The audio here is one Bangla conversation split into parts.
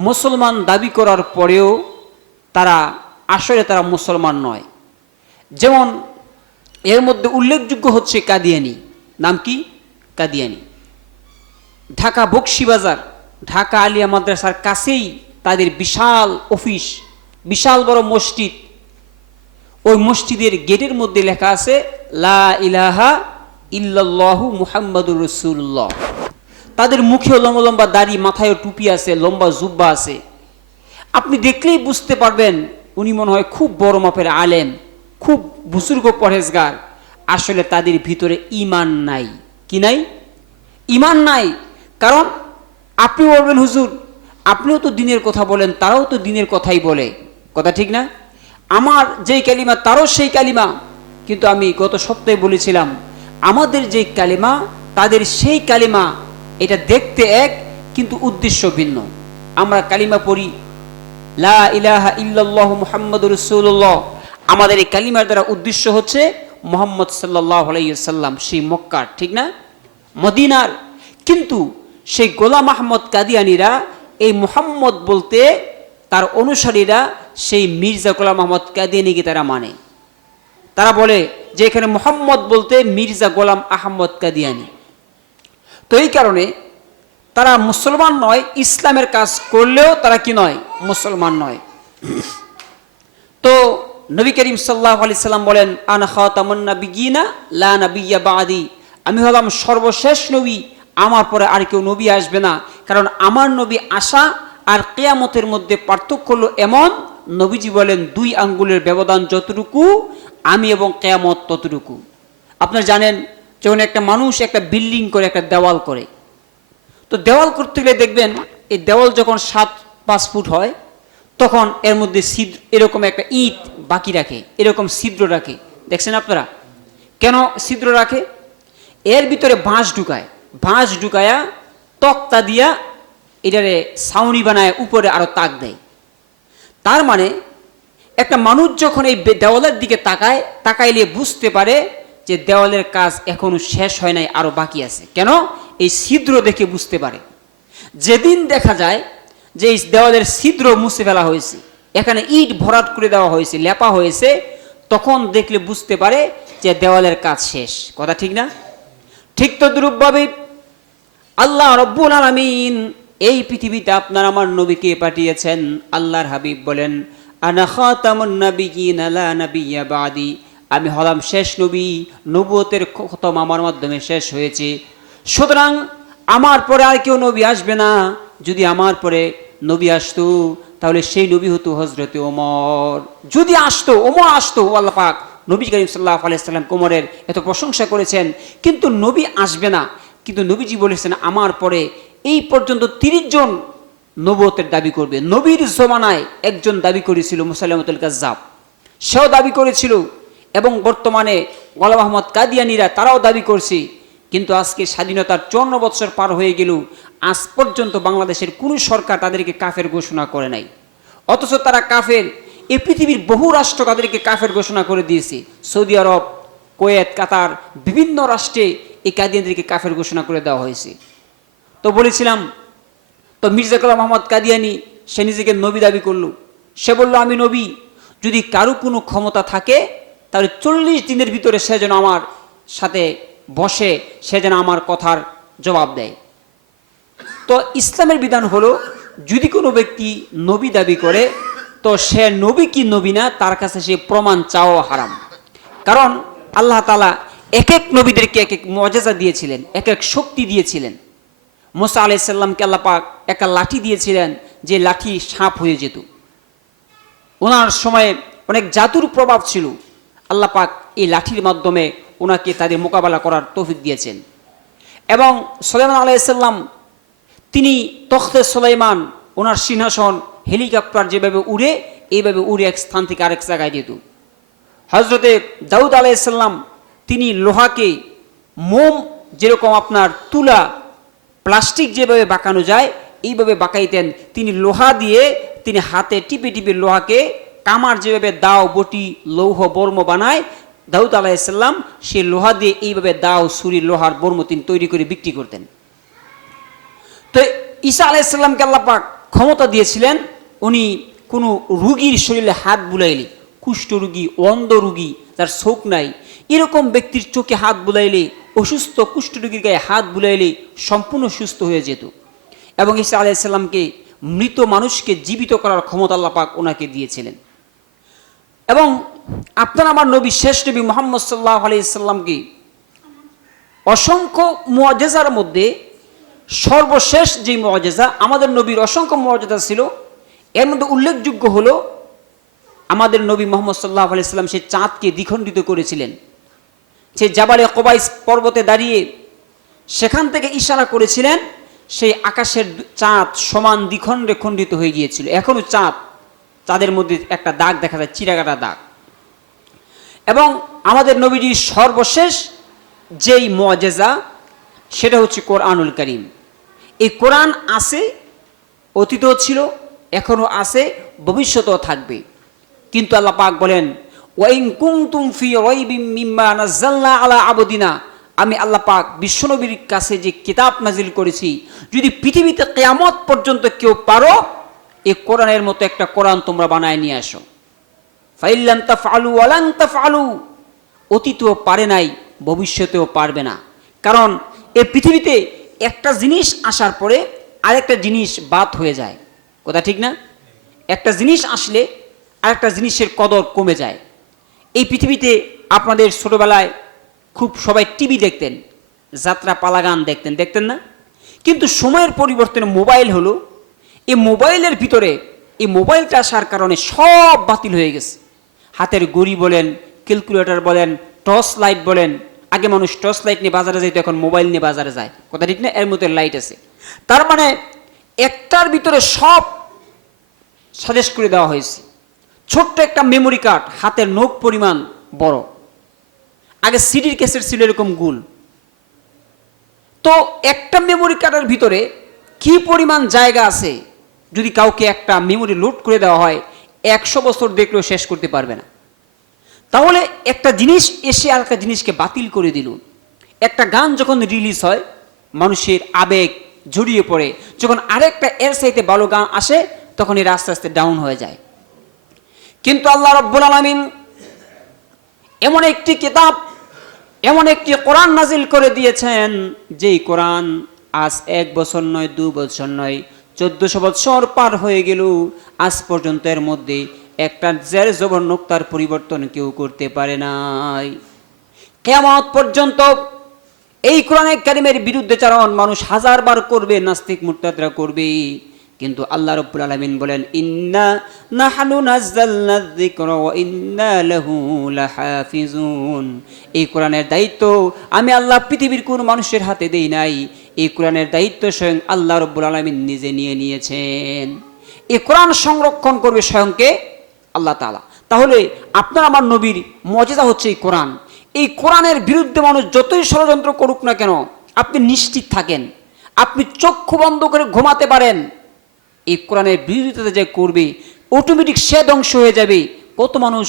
মুসলমান দাবি করার পরেও তারা, আসলে তারা মুসলমান নয়। যেমন, এর মধ্যে উল্লেখযোগ্য হচ্ছে কাদিয়ানি। নাম কি? কাদিয়ানি। ঢাকা বক্সিবাজার, ঢাকা আলিয়া মাদ্রাসার কাছেই তাদের বিশাল অফিস, বিশাল বড় মসজিদ। ওই মসজিদের গেটের মধ্যে লেখা আছে, লা ইলাহা ইল্লাল্লাহু মুহাম্মাদুর রসুল্লাহ তাদের মুখেও লম্বা লম্বা দাড়ি, মাথায়ও টুপি আছে, লম্বা জুব্বা আছে। আপনি দেখলেই বুঝতে পারবেন উনি মনে হয় খুব বড় মাপের আলেম, খুব বুজুর্গ পরহেজগার। আসলে তাদের ভিতরে ইমান নাই। কি নাই? ইমান নাই। কারণ আপনি বলবেন, হুজুর, আপনিও তো দিনের কথা বলেন, তারাও তো দিনের কথাই বলে। কথা ঠিক না? আমার যেই কালিমা, তারও সেই কালিমা। কিন্তু আমি গত সপ্তাহে বলেছিলাম, আমাদের যেই কালিমা, তাদের সেই কালিমা এটা দেখতে এক, কিন্তু উদ্দেশ্য ভিন্ন। আমরা কালিমা পড়ি, লা ইলাহা ইল্লাল্লাহ মুহাম্মাদুর রাসূলুল্লাহ। আমাদের এই কালিমার দ্বারা উদ্দেশ্য হচ্ছে মোহাম্মদ সাল্লাহ আলাইসাল্লাম সেই মক্কার, ঠিক না? মদিনার। কিন্তু সেই গোলাম আহমদ কাদিয়ানিরা, এই মোহাম্মদ বলতে তার অনুসারীরা সেই মির্জা গোলাম আহমদ কাদিয়ানিকে তারা মানে। তারা বলে যে এখানে মোহাম্মদ বলতে মির্জা গোলাম আহমদ কাদিয়ানি। তো এই কারণে তারা মুসলমান নয়, ইসলামের কাজ করলেও তারা কি নয়? মুসলমান নয়। তো নবী করিম সাল্লাহ আলি সাল্লাম বলেন, আনা খাতামন্না বিগিনা লা নাবিয়া বাদি। আমি হলাম সর্বশেষ নবী, আমার পরে আর কেউ নবী আসবে না। কারণ আমার নবী আসা আর কেয়ামতের মধ্যে পার্থক্য হলো এমন, নবীজি বলেন, দুই আঙ্গুলের ব্যবধান যতটুকু, আমি এবং কেয়ামত ততটুকু। আপনারা জানেন যখন একটা মানুষ একটা বিল্ডিং করে, একটা দেওয়াল করে, তো দেওয়াল করতে গেলে দেখবেন এই দেওয়াল যখন সাত, পাঁচ ফুট হয়, তখন এর মধ্যে ছিদ্র, এরকম একটা ইট বাকি রাখে, এরকম ছিদ্র রাখে। দেখছেন আপনারা? কেন ছিদ্র রাখে? এর ভিতরে বাঁশ ঢুকায়। বাঁশ ঢুকায়া তক্তা দিয়া এটারে ছাউনি বানায়, উপরে আরও তাক দেয়। তার মানে একটা মানুষ যখন এই দেওয়ালের দিকে তাকায়, তাকাইলে বুঝতে পারে যে দেওয়ালের কাজ এখনও শেষ হয় নাই, আরও বাকি আছে। কেন? এই ছিদ্র দেখে বুঝতে পারে। যেদিন দেখা যায় যে এই দেওয়ালের ছিদ্র মুছে ফেলা হয়েছে, এখানে ইট ভরাট করে দেওয়া হয়েছে, লেপা হয়েছে, তখন দেখলে বুঝতে পারে যে দেওয়ালের কাজ শেষ। কথা ঠিক না? ঠিক তো দ্রুপভাবে আল্লাহ রব্বুল আলামিন এই পৃথিবীতে আপনার আমার নবীকে পাঠিয়েছেন। আল্লাহর হাবিব বলেন, আনা খাতামুন নাবিয়িন লা নাবিয়্যা বাদি। আমি হলাম শেষ নবী, নবুয়তের খতম আমার মাধ্যমে শেষ হয়েছে। সুতরাং আমার পরে আর কেউ নবী আসবে না। যদি আমার পরে নবী আসতো, তাহলে সেই নবী হতো হজরতে ওমর। যদি আসতো, ওমর আসতো আল্লাহ পাক, নবী করিম সাল্লাহ আলাইসাল্লাম কোমরের এত প্রশংসা করেছেন। কিন্তু নবী আসবে না। কিন্তু নবীজি বলেছেন, আমার পরে এই পর্যন্ত তিরিশ জন নবতের দাবি করবে। নবীর জমানায় একজন দাবি করেছিল মুসাল্লামতুল কাজাব সেও দাবি করেছিল এবং বর্তমানে গোলাম আহমদ কাদিয়ানিরা তারাও দাবি করছে, কিন্তু আজকে স্বাধীনতার চুয়ান্ন বছর পার হয়ে গেল, আজ পর্যন্ত বাংলাদেশের কোনো সরকার তাদেরকে কাফের ঘোষণা করে নাই। অথচ তারা কাফের এ পৃথিবীর বহু রাষ্ট্র তাদেরকে কাফের ঘোষণা করে দিয়েছে। সৌদি আরব, কোয়েত, কাতার, বিভিন্ন রাষ্ট্রে এই কাদিয়ানদেরকে কাফের ঘোষণা করে দেওয়া হয়েছে। তো বলেছিলাম, তো মির্জা গোলাম মোহাম্মদ কাদিয়ানি, সে নিজেকে নবী দাবি করল। সে বলল, আমি নবী, যদি কারও কোনো ক্ষমতা থাকে তাহলে চল্লিশ দিনের ভিতরে সে যেন আমার সাথে বসে, সে যেন আমার কথার জবাব দেয়। তো ইসলামের বিধান হলো, যদি কোনো ব্যক্তি নবী দাবি করে, তো সে নবী কি নবী না, তার কাছে সে প্রমাণ চাওয়া হারাম। কারণ আল্লাহ তালা এক এক নবীদেরকে এক এক মজেজা দিয়েছিলেন এক এক শক্তি দিয়েছিলেন। মোসা আলাইসাল্লামকে আল্লাহ পাক একটা লাঠি দিয়েছিলেন, যে লাঠি সাপ হয়ে যেত। ওনার সময়ে অনেক জাতুর প্রভাব ছিল। আল্লাহ পাক এই লাঠির মাধ্যমে ওনাকে তাদের মোকাবেলা করার তৌফিক দিয়েছেন। এবং সোলেমান আলাইসাল্লাম তিনি তখতে সোলাইমান ওনার সিংহাসন হেলিকপ্টার যেভাবে উড়ে, এইভাবে উড়ে এক স্থান থেকে আরেক জায়গায় যেত। হজরতে দাউদ আলাইসাল্লাম তিনি লোহাকে মোম যেরকম আপনার তুলা, প্লাস্টিক যেভাবে বাঁকানো যায়, এইভাবে বাঁকাইতেন। তিনি লোহা দিয়ে, তিনি হাতে টিপে টিপে লোহাকে কামার যেভাবে দাও বটি লৌহ বর্ম বানায়, দাউদ আলাইসাল্লাম সে লোহা দিয়ে এইভাবে দাও সুরি লোহার বর্ম তিনি তৈরি করে বিক্রি করতেন। তো ঈসা আলাইসাল্লামকে আল্লাহ পাক ক্ষমতা দিয়েছিলেন, উনি কোনো রুগীর শরীরে হাত বুলাইলে, কুষ্ঠ রুগী, অন্ধ রুগী, যার শোক নাই, এরকম ব্যক্তির চোখে হাত বুলাইলে, অসুস্থ কুষ্ঠ রুগীর গায়ে হাত বুলাইলে সম্পূর্ণ সুস্থ হয়ে যেত। এবং ঈসা আলাইসাল্লামকে মৃত মানুষকে জীবিত করার ক্ষমতা আল্লাহ পাক ওনাকে দিয়েছিলেন। এবং আপনার আমার নবী, শেষ নবী মোহাম্মদ সাল্লাহ আলাইসাল্লামকে অসংখ্য মুআজেজার মধ্যে সর্বশেষ যে মুআজেজা আমাদের নবীর অসংখ্য মুআজেজা ছিল, এর মধ্যে উল্লেখযোগ্য হলো আমাদের নবী মোহাম্মদ সাল্লাহ আলাইসাল্লাম সে চাঁদকে দ্বিখণ্ডিত করেছিলেন। সে জাবালে কবাইস পর্বতে দাঁড়িয়ে সেখান থেকে ইশারা করেছিলেন, সেই আকাশের চাঁদ সমান দ্বিখণ্ডে খণ্ডিত হয়ে গিয়েছিল। এখনও চাঁদ তাদের মধ্যে একটা দাগ দেখা যায় চিরাকাটা দাগ। এবং আমাদের নবীজির সর্বশেষ যেই মজেজা সেটা হচ্ছে কোরআনুল করিম। এই কোরআন আছে, অতীতও ছিল, এখনও আছে, ভবিষ্যতেও থাকবে। কিন্তু আল্লাহ পাক বলেন, ওয়াইন কুনতুম ফি রাইবিম আলা আবদিনা। আমি আল্লাহ পাক বিশ্বনবীর কাছে যে কিতাব নাজিল করেছি, যদি পৃথিবীতে কেয়ামত পর্যন্ত কেউ পারো এই কোরআনের মতো একটা কোরআন তোমরা বানায় নিয়ে আসো। ফাইল্লাম তাফআলু ওয়ালান তাফআলু। অতীতেও পারে নাই, ভবিষ্যতেও পারবে না। কারণ এ পৃথিবীতে একটা জিনিস আসার পরে আরেকটা জিনিস বাদ হয়ে যায়। কথা ঠিক না? একটা জিনিস আসলে আরেকটা জিনিসের কদর কমে যায়। এই পৃথিবীতে আপনাদের ছোটবেলায় খুব সবাই টিভি দেখতেন, যাত্রা পালাগান দেখতেন দেখতেন না? কিন্তু সময়ের পরিবর্তনে মোবাইল হলো এই মোবাইলের ভিতরে, এই মোবাইলটা আসার কারণে সব বাতিল হয়ে গেছে। হাতের গড়ি বলেন, ক্যালকুলেটর বলেন, টর্চ লাইট বলেন, আগে মানুষ টর্চ লাইট নিয়ে বাজারে যেত এখন মোবাইল নিয়ে বাজারে যায়। কথা ঠিক না? এর মধ্যে লাইট আছে। তার মানে একটার ভিতরে সব সাজেস্ট করে দেওয়া হয়েছে। ছোট্ট একটা মেমোরি কার্ড হাতের নখ পরিমাণ বড়। আগে সিডির কেসের ছিল এরকম গুল। তো একটা মেমোরি কার্ডের ভিতরে কি পরিমাণ জায়গা আছে? যদি কাউকে একটা মেমোরি লোড করে দেওয়া হয়, একশো বছর দেখলেও শেষ করতে পারবে না। তাহলে একটা জিনিস এসে আর একটা জিনিসকে বাতিল করে দিল। একটা গান যখন রিলিজ হয়, মানুষের আবেগ জড়িয়ে পড়ে। যখন আরেকটা এর সাইতে ভালো গান আসে, তখন এর আস্তে আস্তে ডাউন হয়ে যায়। কিন্তু আল্লাহ রব্বুল আলমিন এমন একটি কিতাব, এমন একটি কোরআন নাজিল করে দিয়েছেন, যেই কোরআন আজ এক বছর নয়, দু বছর নয় চোদ্দশো বৎসর পার হয়ে গেল। আজ পর্যন্ত এর মধ্যে একটা জের জবর নোক্তার পরিবর্তন কেউ করতে পারে নাই। কেমত পর্যন্ত এই কোরআনে কারিমের বিরুদ্ধে চারণ মানুষ হাজারবার করবে, নাস্তিক মুর্তাদরা করবে কিন্তু আল্লাহ রব্বুল আলামিন বলেন, ইন্না লাহু লাহাফিজুন। এই কোরআনের দায়িত্ব আমি আল্লাহ পৃথিবীর কোন মানুষের হাতে দেই নাই। এই কোরআনের দায়িত্ব স্বয়ং আল্লাহ রব্বুল আলামিন নিজে নিয়ে নিয়েছেন। এই কোরআন সংরক্ষণ করবে স্বয়ংকে আল্লাহ তাআলা। তাহলে আপনার আমার নবীর মজেদা হচ্ছে এই কোরআন। এই কোরআনের বিরুদ্ধে মানুষ যতই ষড়যন্ত্র করুক না কেন, আপনি নিশ্চিত থাকেন। আপনি চক্ষু বন্ধ করে ঘুমাতে পারেন। এই কোরআনের বিরোধিতা যে করবে অটোমেটিক সে ধ্বংস হয়ে যাবে। কত মানুষ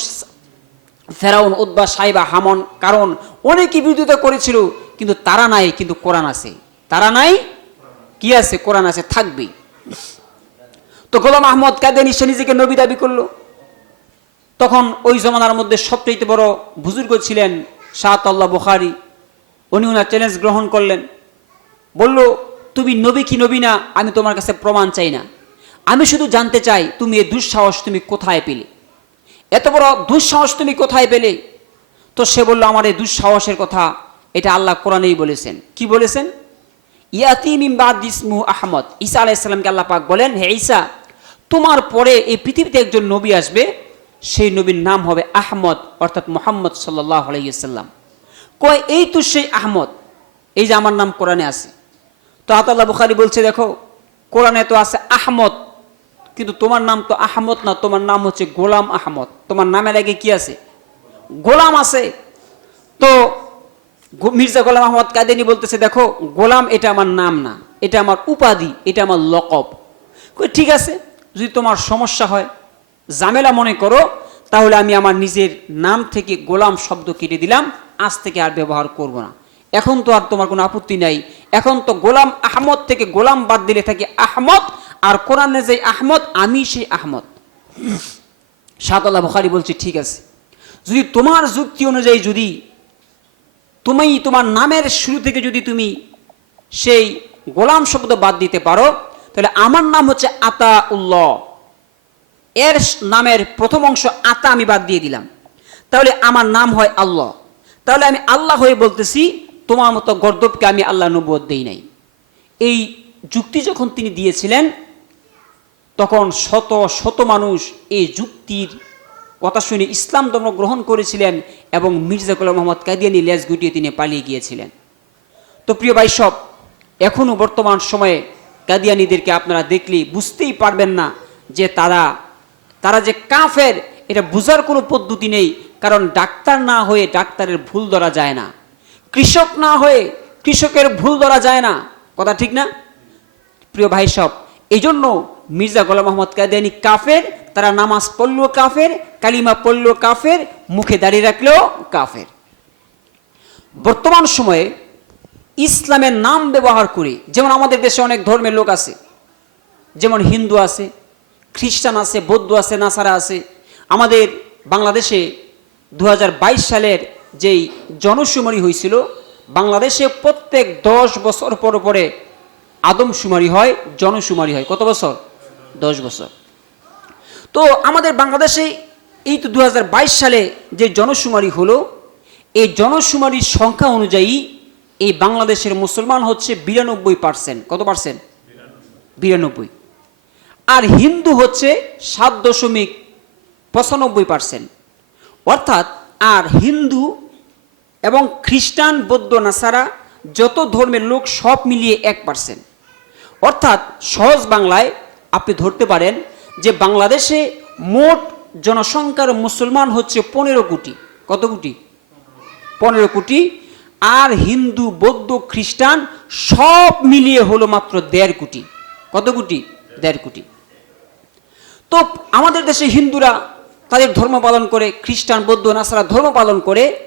ফেরাউন উদ্বা সাইবা, হামন, কারণ অনেকেই বিরোধিতা করেছিল, কিন্তু তারা নাই, কিন্তু কোরআন আছে। তারা নাই, কি আছে? কোরআন আছে, থাকবে। তো গোলাম আহমদ কাদেনি সে নিজেকে নবী দাবি করল। তখন ওই জমানার মধ্যে সবচেয়ে বড় বুজুর্গ ছিলেন শাহ আল্লাহ বুখারি। উনি ওনার চ্যালেঞ্জ গ্রহণ করলেন। বলল, তুমি নবী কি নবী না? আমি তোমার কাছে প্রমাণ চাই না। আমি শুধু জানতে চাই, তুমি এই দুঃসাহস তুমি কোথায় পেলে? এত বড় দুঃসাহস তুমি কোথায় পেলে? তো সে বলল, আমার এই দুঃসাহসের কথা এটা আল্লাহ কোরআনেই বলেছেন। কি বলেছেন? বাদিসমু আহমদ। ঈসা আলাইসাল্লামকে আল্লাহ পাক বলেন, হে ঈসা, তোমার পরে এই পৃথিবীতে একজন নবী আসবে, সেই নবীর নাম হবে আহমদ, অর্থাৎ মোহাম্মদ সাল্লাহ আলাইসাল্লাম কয়, এই তো সেই আহমদ, এই যে আমার নাম কোরআনে আছে। তো আতাল্লাহ বুখারি বলছে, দেখো, কোরআনে তো আছে আহমদ। কিন্তু তোমার নাম তো আহমদ না, তোমার নাম হচ্ছে গোলাম আহমদ। তোমার নামের আগে কি আছে? গোলাম আছে। তো মির্জা গোলাম আহমদ কাদেনি বলতেছে, দেখো, গোলাম এটা আমার নাম না, এটা আমার উপাধি, এটা আমার লকব। ঠিক আছে, যদি তোমার সমস্যা হয়, ঝামেলা মনে করো, তাহলে আমি আমার নিজের নাম থেকে গোলাম শব্দ কেটে দিলাম, আজ থেকে আর ব্যবহার করব না। এখন তো আর তোমার কোনো আপত্তি নাই। এখন তো গোলাম আহমদ থেকে গোলাম বাদ দিলে থাকে আহমদ আর কোরআনে যে আহমদ, আমি সেই আহমদ। সাদাল্লাহ বুখারি বলছে, ঠিক আছে। যদি তোমার যুক্তি অনুযায়ী যদি তুমি তোমার নামের শুরু থেকে যদি তুমি সেই গোলাম শব্দ বাদ দিতে পারো, তাহলে আমার নাম হচ্ছে আতা উল্লাহ এর নামের প্রথম অংশ আতা আমি বাদ দিয়ে দিলাম। তাহলে আমার নাম হয় আল্লাহ। তাহলে আমি আল্লাহ হয়ে বলতেছি, তোমার মতো গর্দবকে আমি আল্লাহ নবুয়ত দেই নাই। এই যুক্তি যখন তিনি দিয়েছিলেন তখন শত শত মানুষ এই যুক্তির কথা শুনে ইসলাম ধর্ম গ্রহণ করেছিলেন এবং মির্জা গোলাম মোহাম্মদ কাদিয়ানি লেজ গুটিয়ে তিনি পালিয়ে গিয়েছিলেন। তো প্রিয় ভাই সব, এখনও বর্তমান সময়ে কাদিয়ানিদেরকে আপনারা দেখলে বুঝতেই পারবেন না যে তারা তারা যে কাফের, এটা বোঝার কোনো পদ্ধতি নেই, কারণ ডাক্তার না হয়ে ডাক্তারের ভুল ধরা যায় না। কৃষক না হয়ে কৃষকের ভুল ধরা যায় না। কথা ঠিক না? প্রিয় ভাই সব এই জন্য মির্জা গোলাম মোহাম্মদ কাদিয়ানি কাফের, তারা নামাজ পড়লেও কাফের, কালিমা পড়লেও কাফের, মুখে দাঁড়িয়ে রাখলেও কাফের। বর্তমান সময়ে ইসলামের নাম ব্যবহার করে, যেমন আমাদের দেশে অনেক ধর্মের লোক আছে, যেমন হিন্দু আছে, খ্রিস্টান আছে, বৌদ্ধ আছে, নাসারা আছে। আমাদের বাংলাদেশে দু হাজার বাইশ সালের যেই জনশুমারি হয়েছিল, বাংলাদেশে প্রত্যেক দশ বছর পর পরে আদমশুমারি হয় জনশুমারি হয়। কত বছর? দশ বছর। তো আমাদের বাংলাদেশে এই তো দু হাজার বাইশ সালে যে জনশুমারি হলো, এই জনশুমারির সংখ্যা অনুযায়ী এই বাংলাদেশের মুসলমান হচ্ছে বিরানব্বই পার্সেন্ট। কত পার্সেন্ট? বিরানব্বই। আর হিন্দু হচ্ছে সাত দশমিক পঁচানব্বই পার্সেন্ট। অর্থাৎ, আর হিন্দু এবং খ্রিস্টান, বৌদ্ধ, নাসারা যত ধর্মের লোক সব মিলিয়ে এক পার্সেন্ট। অর্থাৎ সহজ বাংলায় আপনি ধরতে পারেন যে বাংলাদেশে মোট জনসংখ্যার মুসলমান হচ্ছে পনেরো কোটি। কত কোটি? পনেরো কোটি। আর হিন্দু, বৌদ্ধ, খ্রিস্টান সব মিলিয়ে হলো মাত্র দেড় কোটি। কত কোটি? দেড় কোটি। তো আমাদের দেশে হিন্দুরা তাদের ধর্ম পালন করে, খ্রিস্টান, বৌদ্ধ, নাসারা ধর্ম পালন করে